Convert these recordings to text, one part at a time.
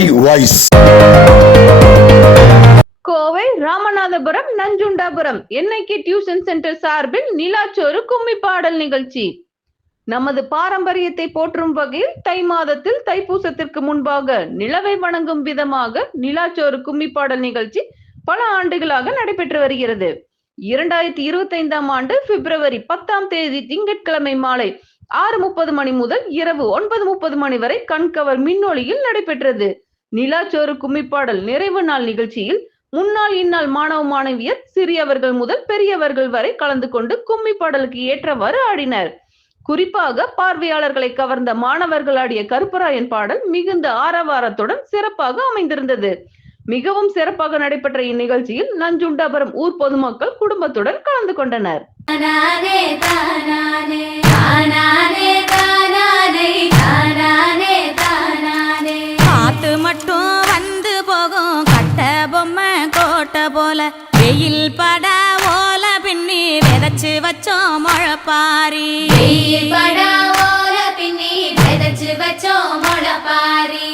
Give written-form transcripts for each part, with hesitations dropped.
my voice. Kovai Ramanathapuram Nanjundapuram NIK tuition centre சார்பில் நிலாச்சோறு கும்மி பாடல் நிகழ்ச்சி. நமது பாரம்பரியத்தை போற்றும் வகையில் தை மாதத்தில் தைப்பூசத்திற்கு முன்பாக நிலவை வணங்கும் விதமாக நிலாச்சோறு கும்மி பாடல் நிகழ்ச்சி பல ஆண்டுகளாக நடைபெற்று வருகிறது. 2025ஆம் ஆண்டு பிப்ரவரி 10ஆம் தேதி திங்கட்கிழமை மாலை 6:30 மணி முதல் இரவு 9:30 மணி வரை கண்கவர் மின்னொளியில் நடைபெற்றது. நிலாச்சோறு கும்மிப்பாடல் நிறைவு நாள் நிகழ்ச்சியில் முன்னாள் இந்நாள் மாணவ மாணவியர் சிறியவர்கள் முதல் பெரியவர்கள் வரை கலந்து கொண்டு கும்மி பாடலுக்கு ஏற்றவாறு ஆடினர். குறிப்பாக பார்வையாளர்களை கவர்ந்த மாணவர்கள் ஆடிய கருப்பராயன் பாடல் மிகுந்த ஆரவாரத்துடன் சிறப்பாக அமைந்திருந்தது. மிகவும் சிறப்பாக நடைபெற்ற இந்நிகழ்ச்சியில் நஞ்சுண்டாபுரம் ஊர் பொதுமக்கள் குடும்பத்துடன் கலந்து கொண்டனர். காத்து மட்டும் வந்து போகும் கட்ட பொம்மை கோட்டை போல வெயில் பட ஓல பின்னி விதைச்சு வச்சோம் முளைப்பாரி. வெயில் பட ஓல பின்னி விதைச்சு வச்சோம் முளைப்பாரி.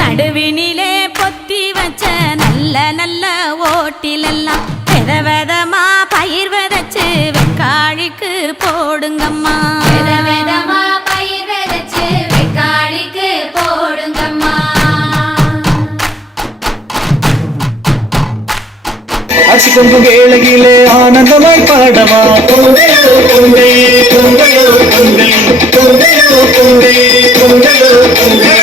நடுவினிலே பொத்தி வச்ச நல்ல நல்ல ஓட்டிலெல்லாம் வித விதமா பயிர் விதைச்சு வெக்காளிக்கு போடுங்கம்மா. வித விதமா பயிர் விதைச்சு வெக்காளிக்கு போடுங்கம்மா. அரிசி கொண்டு வேளையிலே ஆனந்தமாய் பாடவா. பொங்கலோ பொங்கல் பொங்கலோ பொங்கல் பொங்கலோ பொங்கல் பொங்கலோ பொங்கல்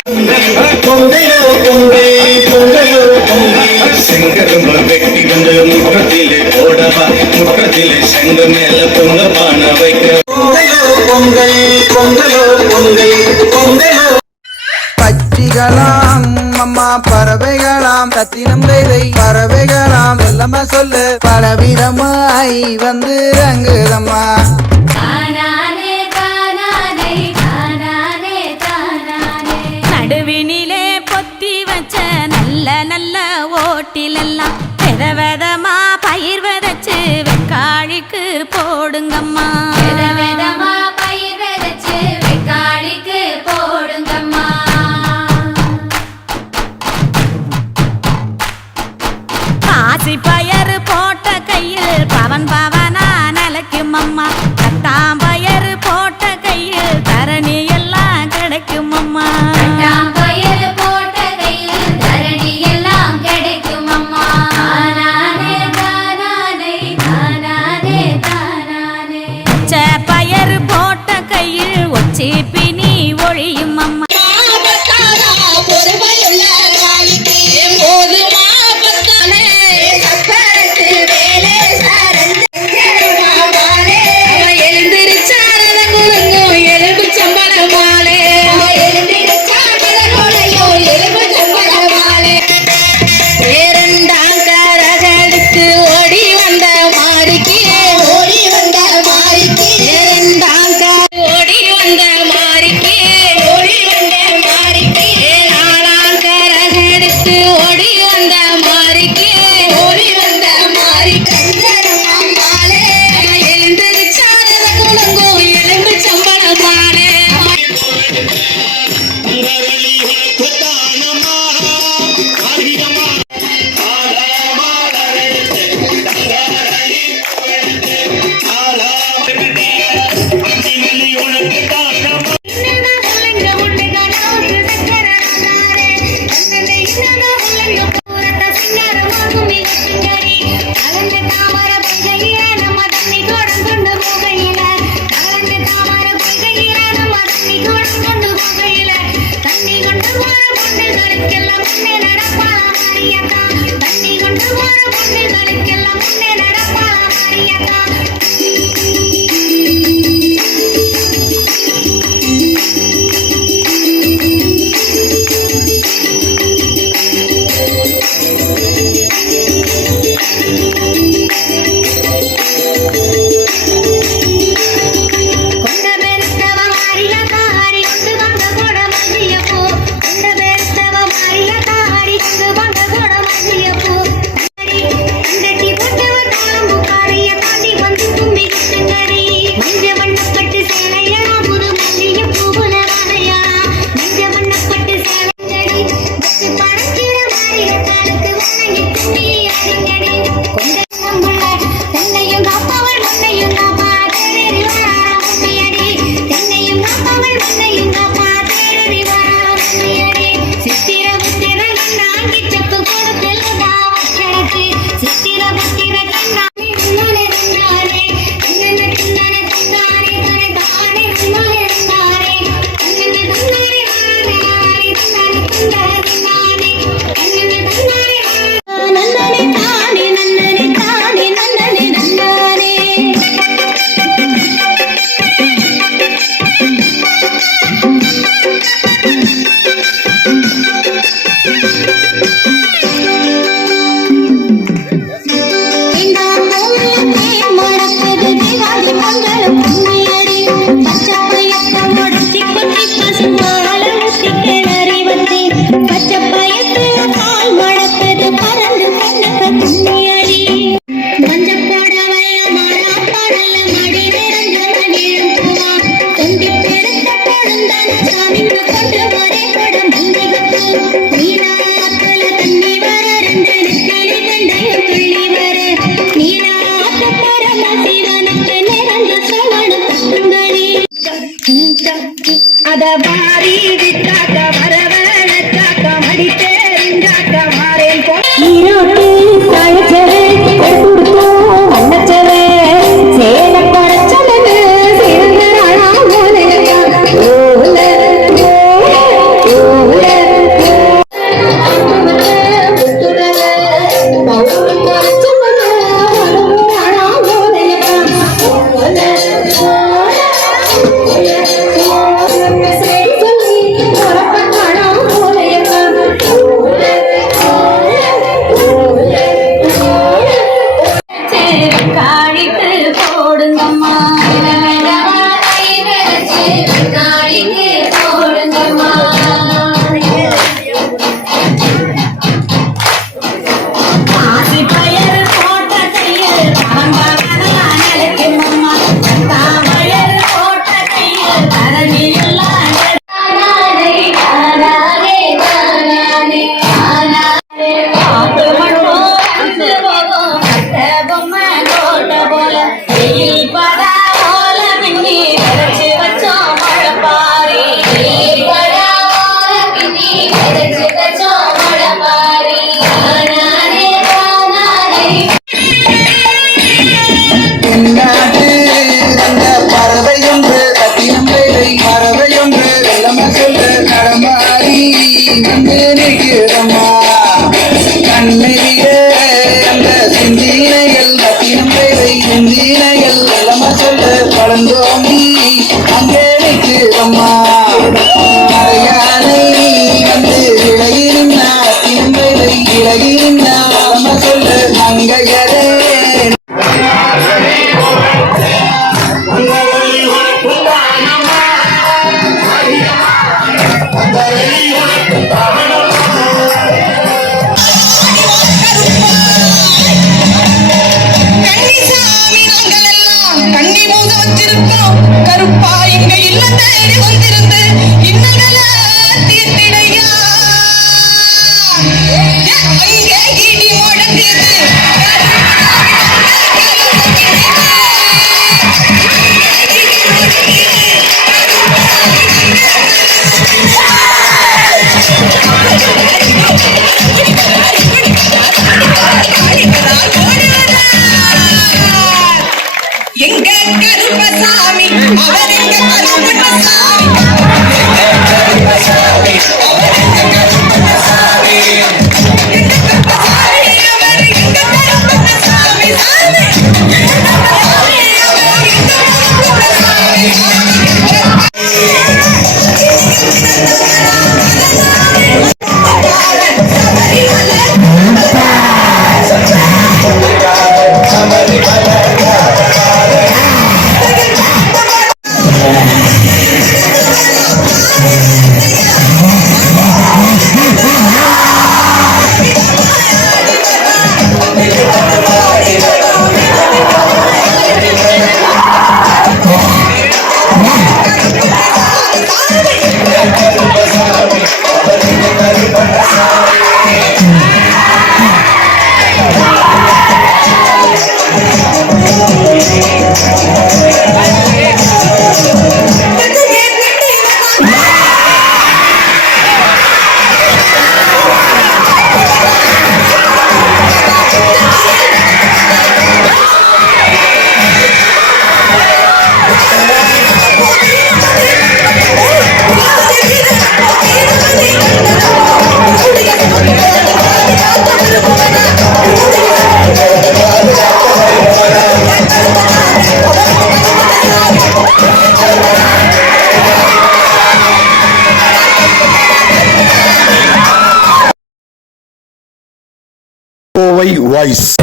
பொங்கலோ பொங்கல் பொங்கலோ பொங்கல். செங்கரும்ப வெட்டி வந்து முற்றத்திலே போடவா. முற்றத்திலே செங்க மேல பொங்க பான வைக்க. பொங்கலோ பொங்கல் பொங்கலோ பொங்கல் பொங்கலோ. பட்சிகளாம் அம்மா பறவைகளாம் தத்தினம் வேதை பறவைகளாம் எல்லாம சொல்லு பலவிதமாய் வந்து ரங்குதம்மா. நடுவினிலே பொத்தி வச்ச நல்ல நல்ல ஓட்டிலெல்லாம் வித விதமா பயிர் விதைச்சு வெக்காளிக்கு போடுங்கம்மா. வித விதமா பயிர் விதைச்சு வெக்காளிக்கு போடுங்கம்மா. பாசி பயறு போட்ட கையில் பவன் பவனா நிலைக்கும் அம்மா. கட்டாம்பயறு போட்ட கையில் தரணி எல்லாம் கிடைக்கும் அம்மா. கட்டாம்பயறு போட்ட கையில் தரணி எல்லாம் கிடைக்கும் அம்மா. பயறு போட்ட கையில் ஒச்சி பினி ஒழியும் அம்மா. பாரி விட்டாக்க வரவழைச்சாக்க மடி தெரிஞ்சாக்க மாறேன் போ காடிட்டு போடுங்கம்மா காடிட்டு போடுங்கம்மா ஆசி பயர் போட்ட கையில் நிலைக்குமம்மா தாமயர் போட்ட கையில் தரணி எல்லாம் காத்து மட்டும் அஞ்சு போகும் கட்ட பொம்மை கோட்ட போல வெயில் படா போல பின்னி விரைச்சு வச்சோம் மழைப்பாரி படா போல பின்னி விரைச்சு வச்சோம் மழைப்பாரி தானானே தானானே தென்னாட்டு அந்த பறவை ஒன்று தத்தினம் வேலை பறவை ஒன்று வெள்ளம சொல்லு நடமாடி வந்து நிற்கிறம்மா கண்ணெறிய அந்த சிந்தினைகள் தத்தினம் வேலை சிந்தினைகள் வெள்ளம சொல்லு பழந்தோங்கி அங்கே நிற்கிறம்மா மறையானை வந்து விலகி நின்னா தத்தினம் வேலை விலகி நின்னா வெள்ளம சொல்லு மங்கையரே கன்னிசாமி நாங்கள் எல்லாம் கன்னி மூக வச்சிருக்கோம் கருப்பா எங்க இல்ல தேடி வந்திருந்து இன்னங்கள தீர்த்திடையா அங்கே இடி முழங்குது எங்க கருப்பசாமி அவர் எங்க கருப்பசாமி கோவை வாய்ஸ்